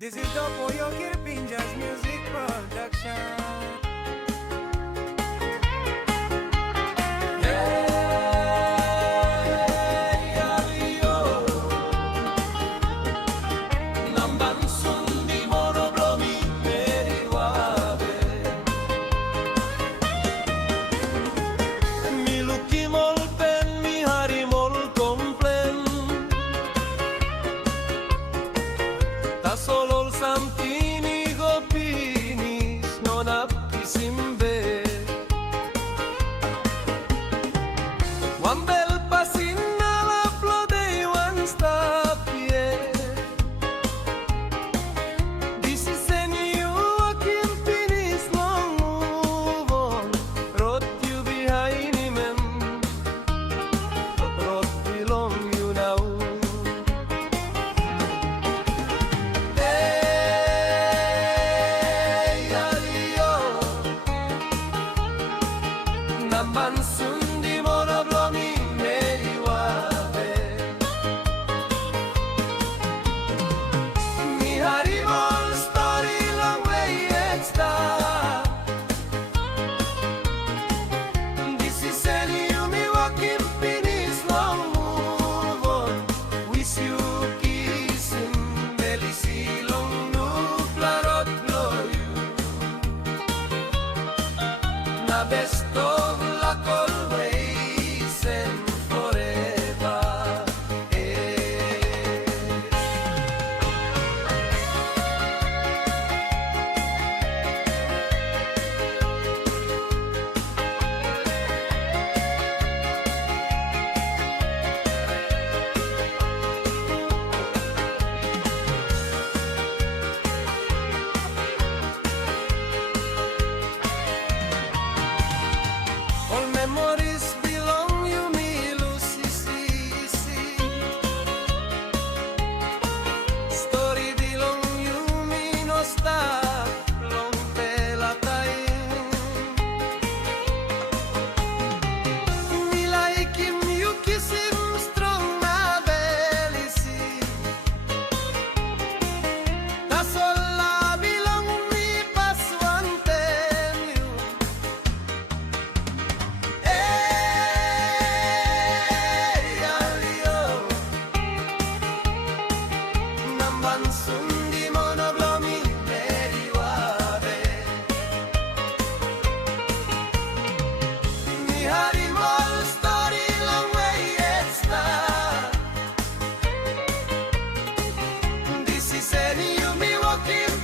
This is the Pollo Kirpin Jazz Music Production. Solo santini gopinis non appisimbe Wan bel pasinna la plodei wan stapie Disi senyu akin pinis long uvon Rot you behind him Rot pilong you now Namban sundi monoblomi meriwave Mi haribol story long way extra This is any you me walking pinis long move on Wish you kissing melisi long nu flarot blow you Na best of luck always and forever. All memories belong you me Lucy Story belong you me no stop long pela time Me like him you kiss him strong na belisi That's all I belong me pas one time you Sundi monoblomi meriwave Mi harimol story long way extra This is any you me walking